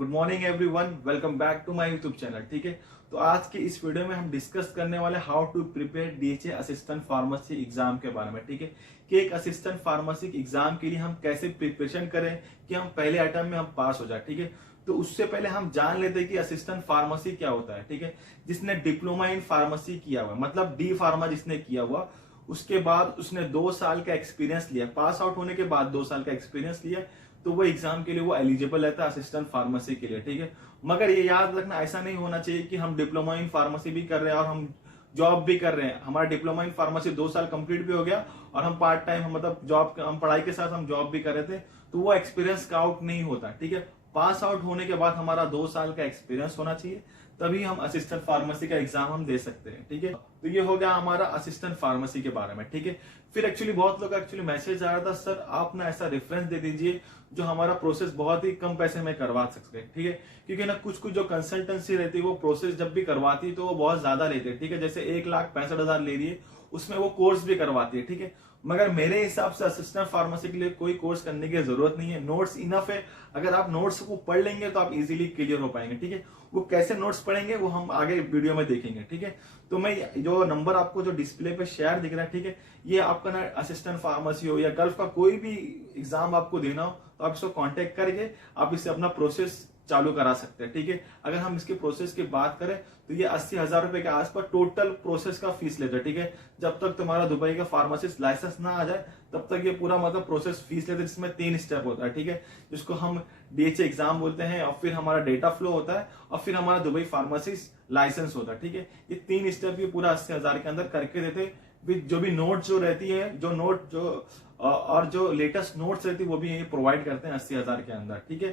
Good morning everyone, welcome back to my YouTube channel. ठीक है, तो आज के इस वीडियो में हम डिस्कस करने वाले how to prepare DHA assistant pharmacy exam के बारे में। ठीक है, कि एक असिस्टेंट फार्मेसी एग्जाम के लिए हम कैसे प्रिपरेशन करें कि हम पहले अटेम्प्ट में हम पास हो जाए। ठीक है, तो उससे पहले हम जान लेते हैं कि असिस्टेंट फार्मेसी क्या होता है। ठीक है, जिसने डिप्लोमा इन फार्मेसी किया हुआ, मतलब डी फार्मा जिसने किया हुआ, उसके बाद उसने 2 साल का एक्सपीरियंस लिया, पास आउट होने के बाद 2 साल का एक्सपीरियंस लिया, तो वो एग्जाम के लिए वो एलिजिबल रहता है असिस्टेंट फार्मेसी के लिए। ठीक है, मगर ये याद रखना, ऐसा नहीं होना चाहिए कि हम डिप्लोमा इन फार्मेसी भी कर रहे हैं और हम जॉब भी कर रहे हैं। हमारा डिप्लोमा इन फार्मेसी 2 साल कंप्लीट भी हो गया और हम पार्ट टाइम मतलब जॉब, हम पढ़ाई के साथ हम जॉब भी कर रहे थे, तो वो एक्सपीरियंस काउंट नहीं होता। ठीक है, पास आउट होने के बाद हमारा 2 साल का एक्सपीरियंस होना चाहिए, तभी हम असिस्टेंट फार्मेसी का एग्जाम हम दे सकते हैं। ठीक है, तो ये हो गया हमारा असिस्टेंट फार्मेसी के बारे में। ठीक है, फिर एक्चुअली बहुत लोग एक्चुअली मैसेज आ रहा था, सर आप ना ऐसा रेफरेंस दे दीजिए जो हमारा प्रोसेस बहुत ही कम पैसे में करवा सकते हैं। ठीक है, क्योंकि ना कुछ कुछ जो कंसल्टेंसी रहती है वो प्रोसेस जब भी करवाती है तो वो बहुत ज्यादा लेते हैं। ठीक है, जैसे 1,65,000 ले रही है, उसमें वो कोर्स भी करवाती है। ठीक है, मगर मेरे हिसाब से असिस्टेंट फार्मेसी के लिए कोई कोर्स करने की जरूरत नहीं है, नोट्स इनफ है। अगर आप नोट्स को पढ़ लेंगे तो आप इजीली क्लियर हो पाएंगे। ठीक है, वो कैसे नोट्स पढ़ेंगे वो हम आगे वीडियो में देखेंगे। ठीक है, तो मैं जो नंबर आपको जो डिस्प्ले पे शेयर दिख रहा है, ठीक है, ये आपका ना असिस्टेंट फार्मेसी हो या गल्फ का कोई भी एग्जाम आपको देना हो तो आप इसको कांटेक्ट करके आप इससे अपना प्रोसेस चालू करा सकते हैं। ठीक है, अगर हम इसके प्रोसेस की बात करें तो ये 80,000 रुपए के आसपास टोटल प्रोसेस का फीस लेते हैं। ठीक है, जब तक तुम्हारा दुबई का फार्मासिस्ट लाइसेंस ना आ जाए तब तक ये पूरा मतलब प्रोसेस फीस लेते हैं, जिसमें 3 स्टेप होता है। ठीक है, जिसको हम डीएचए एग्जाम बोलते हैं, और फिर हमारा डेटा फ्लो होता है, और फिर हमारा दुबई फार्मासिस्ट लाइसेंस होता है। ठीक है, ये 3 स्टेप ये पूरा 80,000 के अंदर करके देते हैं। जो भी नोट जो रहती है, जो नोट जो और जो लेटेस्ट नोट्स रहती है वो भी ये प्रोवाइड करते हैं 80,000 के अंदर। ठीक है,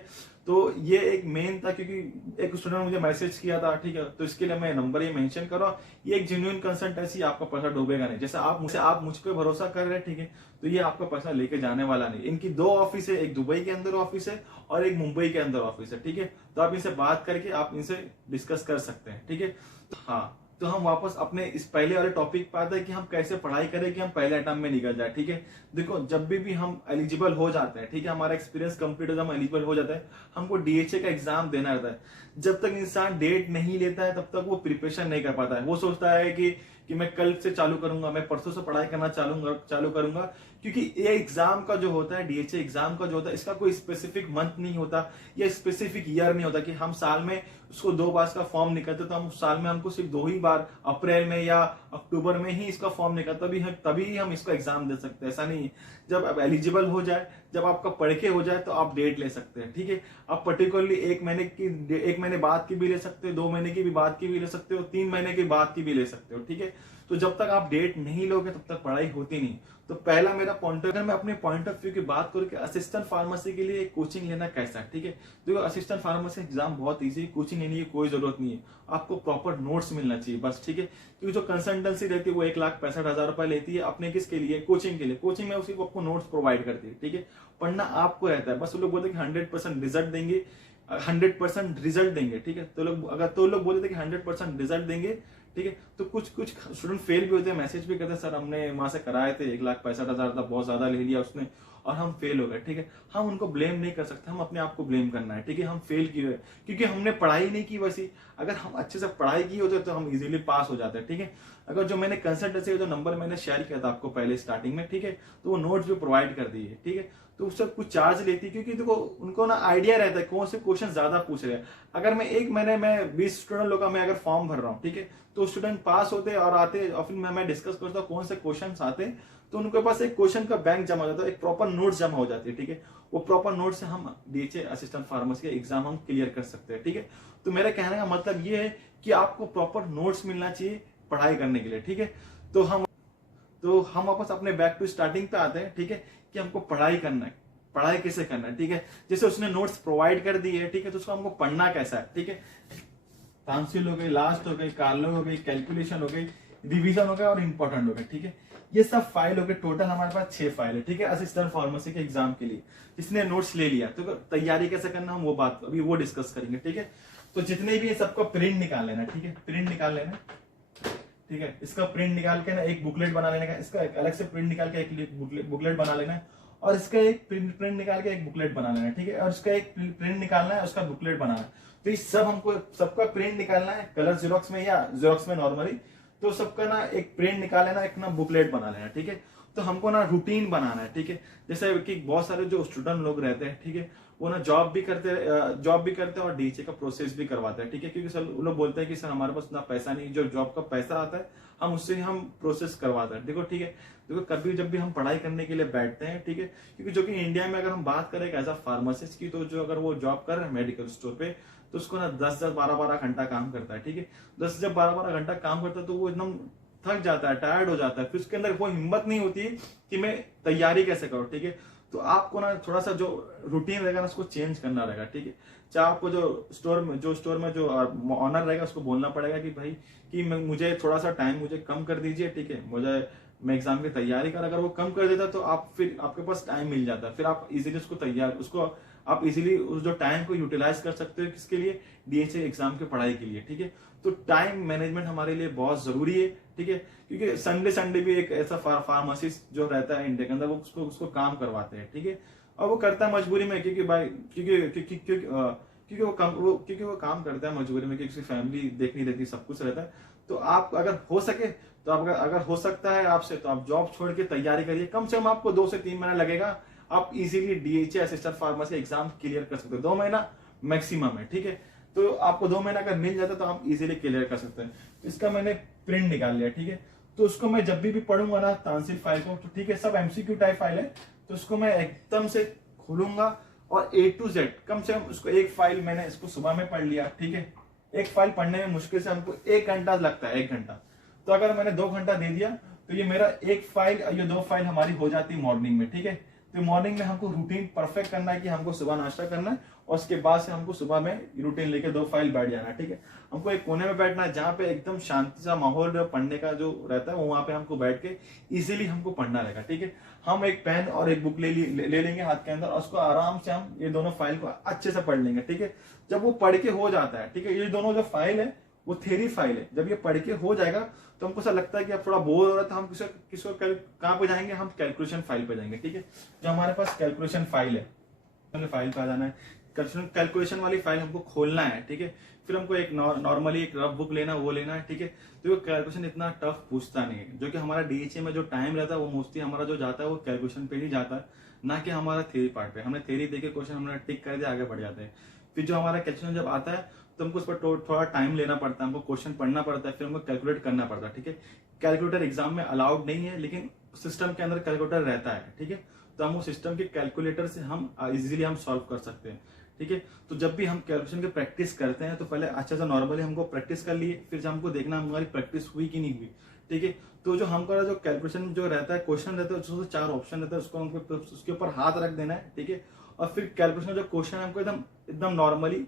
तो ये एक मेन था, क्योंकि एक स्टूडेंट मुझे मैसेज किया था। ठीक है, तो इसके लिए मैं नंबर ये मेंशन कर रहा हूँ। ये एक जेन्युइन कंसल्टेंसी, आपका पैसा डूबेगा नहीं। जैसे आप मुझ पे भरोसा कर रहे हैं, ठीक है, तो ये आपका पैसा लेके जाने वाला नहीं। इनकी 2 ऑफिस है, एक दुबई के अंदर ऑफिस है और एक मुंबई के अंदर ऑफिस है। ठीक है, तो आप इनसे बात करके आप इनसे डिस्कस कर सकते हैं। ठीक है, हाँ, तो हम वापस अपने इस पहले वाले टॉपिक पे आते हैं कि हम कैसे पढ़ाई करें कि हम पहले अटेम्प्ट में निकल जाए। ठीक है, देखो जब भी हम एलिजिबल हो जाते हैं, ठीक है, हमारा एक्सपीरियंस कंप्लीट हो जाए, हम एलिजिबल हो जाते हैं, हमको डीएचए का एग्जाम देना रहता है। जब तक इंसान डेट नहीं लेता है तब तक वो प्रिपरेशन नहीं कर पाता है। वो सोचता है कि मैं कल से चालू करूंगा, मैं परसों से पढ़ाई करना चालू करूंगा, क्योंकि ये एग्जाम का जो होता है, डीएचए एग्जाम का जो होता है, इसका कोई स्पेसिफिक मंथ नहीं होता या स्पेसिफिक ईयर नहीं होता कि हम साल में उसको 2 बार का फॉर्म निकलते तो हम साल में हमको सिर्फ 2 ही बार अप्रैल में या अक्टूबर में ही इसका फॉर्म निकलता, तभी हम इसको एग्जाम दे सकते हैं। ऐसा नहीं है, जब अब एलिजिबल हो जाए, जब आपका पढ़ के हो जाए तो आप डेट ले सकते हैं। ठीक है, आप पर्टिकुलरली 1 महीने बाद की भी ले सकते हो, 2 महीने की भी बाद की भी ले सकते हो, 3 महीने के बाद की भी ले सकते हो। ठीक है, तो जब तक आप डेट नहीं लोगे तब तक पढ़ाई होती नहीं। तो पहला मेरा पॉइंट, अगर मैं अपने पॉइंट ऑफ व्यू की बात करूं कि असिस्टेंट फार्मेसी के लिए कोचिंग लेना कैसा है। ठीक है, देखो असिस्टेंट फार्मेसी एग्जाम बहुत इजी, कोचिंग लेने की कोई जरूरत नहीं है, आपको प्रॉपर नोट्स मिलना चाहिए बस। ठीक है, क्योंकि जो कंसल्टेंसी रहती है वो 1,65,000 रुपए लेती है अपने किसके लिए, कोचिंग के लिए। कोचिंग में उसी को आपको नोट्स प्रोवाइड करती है। ठीक है, पढ़ना आपको रहता है, बस वो लोग बोलते हैं कि 100% रिजल्ट देंगे, 100% रिजल्ट देंगे। ठीक है, तो लोग बोलते थे कि 100% रिजल्ट देंगे। ठीक है, तो कुछ स्टूडेंट फेल भी होते हैं, मैसेज भी करते हैं, सर हमने वहां से कराए थे, 1,65,000 था, बहुत ज्यादा ले लिया उसने और हम फेल हो गए। ठीक है, हम उनको ब्लेम नहीं कर सकते, हम अपने आप को ब्लेम करना है। ठीक है, हम फेल किए क्योंकि हमने पढ़ाई नहीं की वैसी। अगर हम अच्छे से पढ़ाई की होते तो हम इजीली पास हो जाते हैं। ठीक है, अगर जो मैंने कंसल्टेंसी का जो नंबर मैंने शेयर किया था आपको पहले स्टार्टिंग में, ठीक है, तो वो नोट्स भी प्रोवाइड कर दिए। ठीक है, तो उससे कुछ चार्ज लेती है, क्योंकि देखो उनको ना आइडिया रहता है कौन से क्वेश्चन ज्यादा पूछ रहे हैं। अगर मैं 1 महीने में 20 स्टूडेंट लोग का मैं अगर फॉर्म भर रहा हूँ, ठीक है, तो स्टूडेंट पास होते और आते और फिर मैं डिस्कस करता हूँ कौन से क्वेश्चन आते, तो उनके पास एक क्वेश्चन का बैंक जमा हो जाता है, एक प्रॉपर नोट्स जमा हो जाती है। ठीक है, वो प्रॉपर नोट से हम डीएचए असिस्टेंट फार्मेसी का एग्जाम हम क्लियर कर सकते हैं। ठीक है, तो मेरा कहने का मतलब ये है कि आपको प्रॉपर नोट्स मिलना चाहिए पढ़ाई करने के लिए। ठीक है, तो हम वापस अपने बैक टू स्टार्टिंग पे आते हैं। ठीक है, कि हमको पढ़ाई करना है, पढ़ाई कैसे करना है। ठीक है, जैसे उसने नोट्स प्रोवाइड कर दी है, ठीक है, तो उसको हमको पढ़ना कैसा है। ठीक है, तांसिल हो गई, लास्ट हो गई, कार्लो हो गई, कैलकुलेशन हो गई, रिवीजन हो गया और इंपॉर्टेंट हो गया। ठीक है, ये सब फाइल हो गए, टोटल हमारे पास 6 फाइल है। ठीक है, असिस्टेंट फार्मेसी के एग्जाम के लिए इसने नोट्स ले लिया, तो तैयारी कैसे करना हम वो डिस्कस करेंगे। ठीक है, तो जितने भी है सबका प्रिंट निकाल लेना। ठीक है, प्रिंट निकाल लेना। ठीक है, इसका प्रिंट निकाल के ना एक बुकलेट बना लेने का, इसका अलग से प्रिंट निकाल के एक बुकलेट बना लेना है, और इसका एक प्रिंट निकाल के एक बुकलेट बनाना है, ठीक है, और इसका एक प्रिंट निकालना है, उसका बुकलेट बनाना है। तो ये सब हमको सबका प्रिंट निकालना है कलर जेरोक्स में या जेरोक्स में नॉर्मली, तो सबका ना एक प्रिंट निकाल लेना, एक ना बुकलेट बना लेना, ठीक है। तो हमको ना रूटीन बनाना है, ठीक है। जैसे कि बहुत सारे जो स्टूडेंट लोग रहते हैं, ठीक है, वो ना जॉब भी करते हैं और डीएचए का प्रोसेस भी करवाते हैं, ठीक है, क्योंकि सर वो लोग बोलते हैं कि सर हमारे पास ना पैसा नहीं, जो जॉब का पैसा आता है हम उससे हम प्रोसेस करवाते हैं। देखो ठीक है, देखो कभी जब भी हम पढ़ाई करने के लिए बैठते हैं, ठीक है, क्योंकि जो कि इंडिया में अगर हम बात करें एज अ फार्मासिस्ट की, तो जो अगर वो जॉब कर रहे हैं मेडिकल स्टोर पे, तो उसको ना 10-10 12-12 घंटा काम करता है, ठीक है। 10 जब 12-12 घंटा काम करता है तो वो एकदम थक जाता है, टायर्ड हो जाता है, फिर उसके अंदर वो हिम्मत नहीं होती कि मैं तैयारी कैसे करूं, ठीक है। तो आपको ना थोड़ा सा जो रूटीन रहेगा ना उसको चेंज करना रहेगा, ठीक है। चाहे आपको जो स्टोर में जो ऑनर रहेगा उसको बोलना पड़ेगा कि भाई कि मुझे थोड़ा सा टाइम मुझे कम कर दीजिए, ठीक है, मैं एग्जाम की तैयारी कर, अगर वो कम कर देता तो आप फिर आपके पास टाइम मिल जाता, फिर आप इजीली उसको आप इजीली उस जो टाइम को यूटिलाइज कर सकते हो, किसके लिए, डीएचए एग्जाम की पढ़ाई के लिए, ठीक है। तो टाइम मैनेजमेंट हमारे लिए बहुत जरूरी है, ठीक है, क्योंकि संडे भी एक ऐसा फार्मासिस्ट जो रहता है इंडिया के अंदर, वो उसको काम करवाते हैं, ठीक है, और वो करता है मजबूरी में, क्योंकि भाई क्योंकि वो काम करता है मजबूरी में, क्योंकि फैमिली देखनी रहती है, सब कुछ रहता है। तो आप अगर हो सके तो आप अगर हो सकता है आपसे, तो आप जॉब छोड़ के तैयारी करिए, कम से कम आपको 2 से 3 महीना लगेगा, आप easily DHA assistant pharmacy exam clear कर सकते हो, 2 महीना मैक्सिमम है, ठीक है। तो आपको 2 महीना अगर मिल जाता तो आप इजीली क्लियर कर सकते हैं। इसका मैंने प्रिंट निकाल लिया, ठीक है। तो उसको मैं जब भी पढ़ूंगा ना तानसेन फाइल को, तो ठीक है, सब एमसीक्यू टाइप फाइल है, तो उसको मैं एकदम से खोलूंगा और A to Z कम से कम उसको एक फाइल, मैंने इसको सुबह में पढ़ लिया, ठीक है। एक फाइल पढ़ने में मुश्किल से हमको 1 घंटा लगता है, 1 घंटा, तो अगर मैंने 2 घंटा दे दिया तो ये मेरा एक फाइल, ये 2 फाइल हमारी हो जाती है मॉर्निंग में, ठीक है। तो मॉर्निंग में हमको रूटीन परफेक्ट करना है कि हमको सुबह नाश्ता करना है, और उसके बाद से हमको सुबह में रूटीन लेके 2 फाइल बैठ जाना है, ठीक है। हमको एक कोने में बैठना है जहाँ पे एकदम शांति सा माहौल पढ़ने का जो रहता है, वहां पे हमको बैठ के इजीली हमको पढ़ना रहेगा, ठीक है। हम एक पेन और एक बुक ले लेंगे हाथ के अंदर, और उसको आराम से हम ये दोनों फाइल को अच्छे से पढ़ लेंगे, ठीक है। जब वो पढ़ के हो जाता है, ठीक है, ये दोनों जो फाइल है वो थ्योरी फाइल है, जब ये पढ़ के हो जाएगा तो हमको ऐसा लगता है कि अब थोड़ा बोर हो रहा है, तो हम किसको कहाँ पे जाएंगे, हम कैलकुलेशन फाइल पे जाएंगे, ठीक है। जो हमारे पास कैलकुलेशन फाइल है, फाइल पे आ जाना है, कैलकुलेशन वाली फाइल हमको खोलना है, ठीक है। फिर हमको एक नॉर्मली एक रफ बुक लेना, वो लेना है, ठीक है। तो कैलकुलेशन इतना टफ पूछता नहीं है, जो कि हमारा डीएचए में जो टाइम रहता है वो मोस्टली हमारा जो जाता है वो कैलकुलेशन पे ही जाता है, ना कि हमारा थ्योरी पार्ट पे। हमने थ्योरी देके क्वेश्चन हमने टिक कर दिया, आगे बढ़ जाते हैं। फिर जो हमारा कैलकुलेशन जब आता है तो हमको उस पर थोड़ा टाइम लेना पड़ता है, हमको क्वेश्चन पढ़ना पड़ता है, फिर हमको कैलकुलेट करना पड़ता है, ठीक है। कैलकुलेटर एग्जाम में अलाउड नहीं है, लेकिन सिस्टम के अंदर कैलकुलेटर रहता है, ठीक है। तो हम उस सिस्टम के कैलकुलेटर से हम इजीली हम सॉल्व कर सकते हैं, ठीक है। तो जब भी हम कैलकुलेशन की प्रैक्टिस करते हैं तो पहले अच्छा सा नॉर्मली हमको प्रैक्टिस कर लिए, फिर हमको देखना हमारी प्रैक्टिस हुई कि नहीं हुई, ठीक है। तो जो हमको जो कैलकुलेशन जो रहता है, क्वेश्चन रहता है, उसमें 4 ऑप्शन रहता है, उसको हमको उसके ऊपर हाथ रख देना है, ठीक है। और फिर कैलकुलेशन जो क्वेश्चन है हमको एकदम नॉर्मली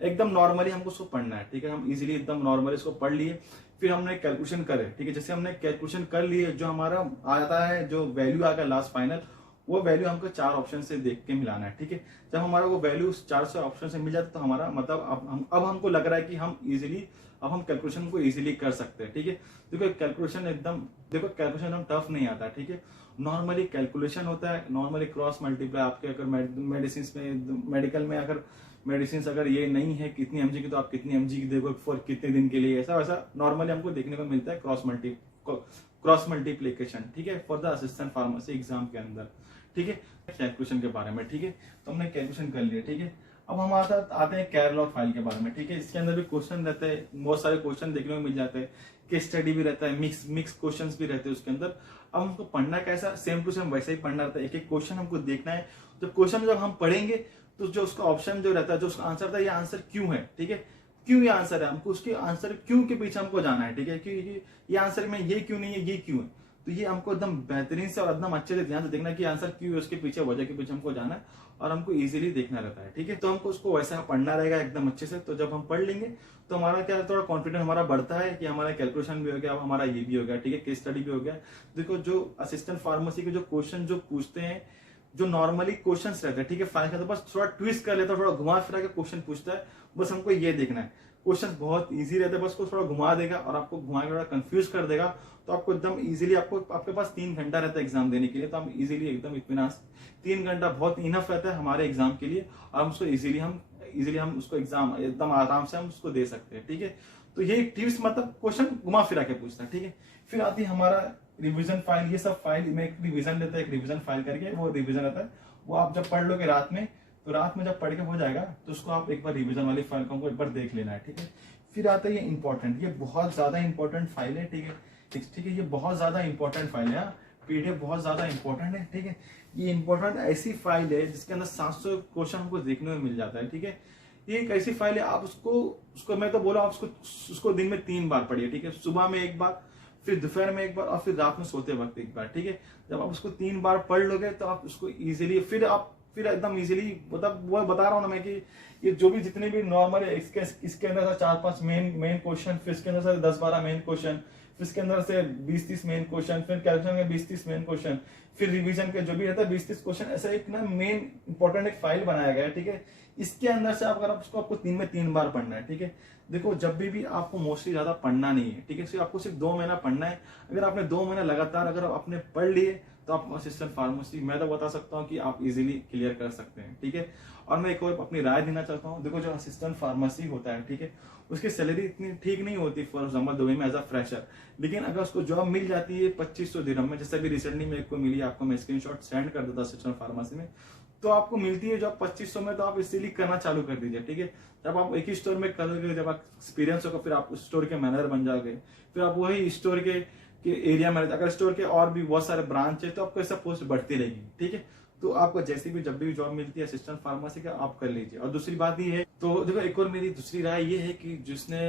एकदम नॉर्मली हमको उसको पढ़ना है, ठीक है। हम इजीली एकदम नॉर्मली इसको पढ़ लिए, फिर हमने कैलकुलेशन करे, ठीक है। जैसे हमने कैलकुलेशन कर लिए, जो हमारा आता है जो वैल्यू आएगा लास्ट फाइनल, वो वैल्यू हमको 4 ऑप्शन से देख के मिलाना है, ठीक है। जब हमारा वो वैल्यू 4 से ऑप्शन से मिल जाता है तो हमारा मतलब अब हमको लग रहा है कि हम कैलकुलेशन को इजीली कर सकते हैं, ठीक है। देखो कैलकुलेशन एकदम टफ नहीं आता, ठीक है। नॉर्मली कैलकुलेशन होता है, नॉर्मली क्रॉस मल्टीप्लाई, आपके अगर मेडिकल में अगर मेडिसिन अगर ये नहीं है कितनी एमजी की, तो आप कितनी एमजी की देखो फॉर कितने दिन के लिए, ऐसा वैसा नॉर्मली हमको देखने को मिलता है क्रॉस मल्टीप्लीकेशन, ठीक है, for the assistant pharmacy exam के अंदर, ठीक है। कैलकुलेशन के बारे में, ठीक है, तो हमने कैलकुलेशन कर लिया, ठीक है। अब हम आते हैं कैरलॉग फाइल के बारे में, ठीक है। इसके अंदर भी क्वेश्चन रहते हैं, बहुत सारे क्वेश्चन देखने को मिल जाते हैं, केस स्टडी भी रहता है, मिक्स क्वेश्चंस भी रहते हैं उसके अंदर। अब हमको पढ़ना कैसा, सेम टू सेम वैसे ही पढ़ना रहता है, एक एक क्वेश्चन हमको देखना है। तो क्वेश्चन जब हम पढ़ेंगे तो जो उसका ऑप्शन जो रहता है, जो उसका आंसर था, ये आंसर क्यों है, ठीक है, क्यों ये आंसर है, हमको उसके आंसर क्यों के पीछे हमको जाना है, ठीक है। कि ये आंसर में ये क्यों नहीं है, ये क्यों है, तो ये हमको एकदम बेहतरीन से और एकदम अच्छे से ध्यान से देखना कि आंसर क्यों है, उसके पीछे वजह के पीछे हमको जाना है, और हमको इजीली देखना रहता है, ठीक है। तो हमको उसको वैसा पढ़ना रहेगा एकदम अच्छे से। तो जब हम पढ़ लेंगे तो हमारा क्या थोड़ा कॉन्फिडेंस हमारा बढ़ता है कि हमारा कैलकुलेशन भी हो गया, अब हमारा ये भी हो गया, ठीक है, केस स्टडी भी हो गया। देखो जो असिस्टेंट फार्मेसी के जो क्वेश्चन जो पूछते हैं जो नॉर्मली क्वेश्चंस रहते हैं, ठीक है, फाइनल का तो बस थोड़ा ट्विस्ट कर लेता है, थोड़ा घुमा फिरा के क्वेश्चन पूछता है, बस हमको ये देखना है। क्वेश्चन बहुत इजी रहते हैं, बस को थोड़ा घुमा देगा और आपको घुमा के थोड़ा कंफ्यूज कर देगा, तो आपको एकदम इजीली, आपके पास 3 घंटा रहता है एग्जाम देने के लिए, तो हम इजीली एकदम इत्मीनान, 3 घंटा बहुत इनफ रहता है हमारे एग्जाम के लिए, और हम उसको इजीली हम उसको एग्जाम एकदम आराम से हम उसको दे सकते हैं, ठीक है। तो ये टिप्स मतलब क्वेश्चन घुमा फिरा के पूछता है, ठीक है। फिर आती है हमारा रिवीजन फाइल। ये सब फाइल में एक रिवीजन लेता है, एक रिवीजन फाइल करके वो रिवीजन रहता है, वो आप जब पढ़ लोगे रात में, तो रात में जब पढ़ के हो जाएगा तो उसको आप एक बार रिवीजन वाली फाइल को एक बार देख लेना है, ठीक है। फिर आता है ये इंपॉर्टेंट, ये बहुत ज्यादा इंपॉर्टेंट फाइल है, ठीक है, ठीक है, ये बहुत ज्यादा इंपॉर्टेंट फाइल है, पीडीएफ बहुत ज्यादा इंपॉर्टेंट है, ठीक है। ये इंपॉर्टेंट ऐसी फाइल है जिसके अंदर 700 क्वेश्चन हमको देखने में मिल जाता है, ठीक है। ये एक ऐसी फाइल है, आप उसको मैं तो बोला आप उसको दिन में 3 बार पढ़िए, ठीक है, सुबह में 1 बार, फिर दोपहर में 1 बार, और फिर रात में सोते वक्त 1 बार, ठीक है। जब आप उसको 3 बार पढ़ लोगे तो आप उसको इजीली फिर एकदम इजीली, मतलब वो बता रहा हूँ ना मैं कि ये जो भी जितने भी नॉर्मल है, इसके अंदर से 4-5 मेन क्वेश्चन, फिर इसके अंदर से 10-12 मेन क्वेश्चन, फिर इसके अंदर से 20-30 मेन क्वेश्चन, फिर कैलकुलेशन के 20-30 मेन क्वेश्चन, फिर रिवीजन के जो भी रहता है 20-30 क्वेश्चन, ऐसा एक ना मेन इंपॉर्टेंट एक फाइल बनाया गया है, ठीक है। इसके अंदर से अगर आप उसको आपको 3 में 3 बार पढ़ना है, ठीक है। देखो जब भी आपको मोस्टली ज्यादा पढ़ना नहीं है, ठीक है, सिर्फ आपको सिर्फ 2 महीना पढ़ना है। अगर आपने 2 महीना लगातार अगर आपने पढ़ लिए तो आप असिस्टेंट फार्मेसी, मैं तो बता सकता हूँ कि आप इजीली क्लियर कर सकते हैं, ठीक है। और मैं एक और अपनी राय देना चाहता हूँ, देखो जो असिस्टेंट फार्मेसी होता है, ठीक है, उसकी सैलरी इतनी ठीक नहीं होती फॉर एग्जाम्पल दुबई में एज अ फ्रेशर, लेकिन अगर उसको जॉब मिल जाती है 2500 दिरहम में, जैसे भी रिसेंटली मेरे को मिली, आपको मैं स्क्रीनशॉट सेंड कर देता असिस्टेंट फार्मेसी में, तो आपको मिलती है जॉब 2500 में, तो आप इसीलिए करना चालू कर दीजिए, ठीक है। जब आप एक ही स्टोर में करोगे, जब आप एक्सपीरियंस होगा, फिर आप उस स्टोर के मैनेजर बन जाओगे, फिर आप वही स्टोर के एरिया मैनेजर, अगर स्टोर के और भी बहुत सारे ब्रांच है तो आपको ऐसा पोस्ट बढ़ती रहेगी, ठीक है। तो आपको जैसे भी जब भी जॉब मिलती है असिस्टेंट फार्मेसी का, आप कर लीजिए। और दूसरी बात ये है, तो देखो एक और मेरी दूसरी राय ये है कि जिसने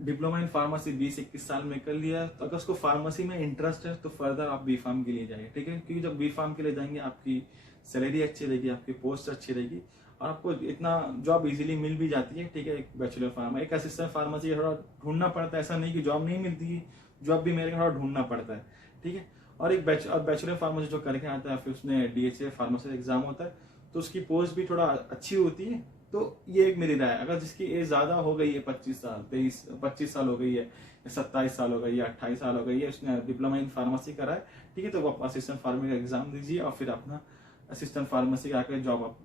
डिप्लोमा इन फार्मेसी 20-21 साल में कर लिया, तो अगर उसको फार्मेसी में इंटरेस्ट है तो फर्दर आप बी फार्म के लिए जाइए, ठीक है, क्योंकि जब बी फार्म के लिए जाएंगे आपकी सैलरी अच्छी रहेगी, आपकी पोस्ट अच्छी रहेगी, और आपको इतना जॉब इजीली मिल भी जाती है, ठीक है। एक बैचलर फार्मा, एक असिस्टेंट फार्मेसी थोड़ा ढूंढना पड़ता है, ऐसा नहीं कि जॉब नहीं मिलती है, जॉब भी मेरे को थोड़ा ढूंढना पड़ता है, ठीक है। और एक बैचलर फार्मेसी जो करके आता है, फिर उसने डीएचए फार्मेसी एग्जाम होता है, तो उसकी पोस्ट भी थोड़ा अच्छी होती है। तो ये एक मेरी राय है, अगर जिसकी एज ज्यादा हो गई है, 25 साल 25 साल हो गई है, 27 साल हो गई है, 28 साल हो गई है, उसने डिप्लोमा इन फार्मेसी करा है, ठीक है, तो वो असिस्टेंट फार्मेसी का एग्जाम दीजिए और फिर अपना असिस्टेंट फार्मेसी आकर जॉब आप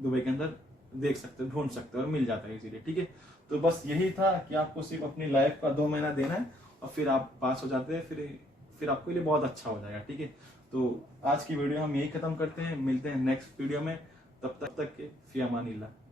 दुबई के अंदर देख सकते, ढूंढ सकते और मिल जाता है इसीलिए, ठीक है। तो बस यही था कि आपको सिर्फ अपनी लाइफ का 2 महीना देना है और फिर आप पास हो जाते हैं, फिर आपके लिए बहुत अच्छा हो जाएगा, ठीक है। तो आज की वीडियो हम यही खत्म करते हैं, मिलते हैं नेक्स्ट वीडियो में, तब तक के फी अमानिल्लाह।